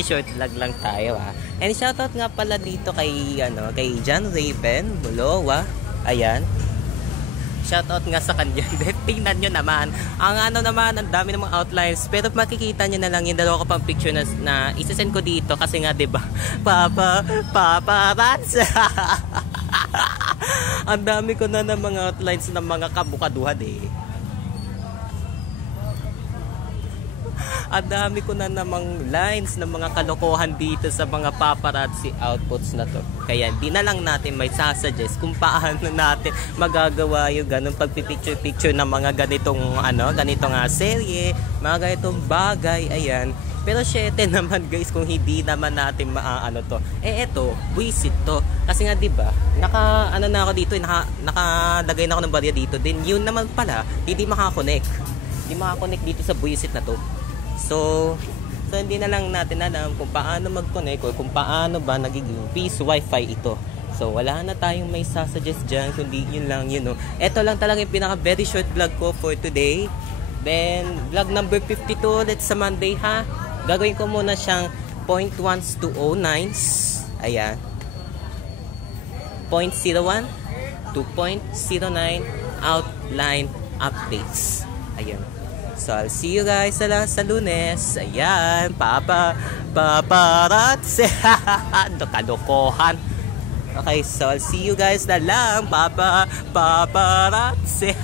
very short vlog lang tayo And shoutout nga pala dito kay kay John Raven Bulowa. Ayan. Shoutout nga sa kanya. Tingnan nyo naman. Ang naman, ang dami ng mga outlines. Pero makikita nyo na lang yung dalawa ko pang picture na isasend ko dito. Kasi nga, diba? Paparazzi. Ang dami ko na ng mga outlines ng mga kabukaduhan Ang dami ko na namang lines ng mga kalokohan dito sa mga paparazzi outputs na to. Kaya di na lang natin may sasuggest kung paano natin magagawa yung ganun pagpipicture-picture ng mga ganitong serye, mga ganitong bagay, ayan. Pero syete naman guys kung hindi naman natin to. Eto, buisit to. Kasi nga 'di ba? Na ako dito, nakalagay na ako ng barya dito. Then yun naman pala, hindi makakonect. Hindi makakonect dito sa buisit na to. So hindi na lang natin alam kung paano mag-connect o kung paano ba nagiging peace wifi ito. So wala na tayong may sasuggest dyan, kundi yun lang Ito lang talaga yung pinaka very short vlog ko for today. Then vlog number 52, let's sa Monday Gagawin ko muna siyang 0.1s to 09s. Ayan. 0.01 to 0.09 outline updates. Ayan. So, I'll see you guys sa Lunes. Ayan. Paparazzi. Kalokohan. Okay, so I'll see you guys na lang. Paparazzi.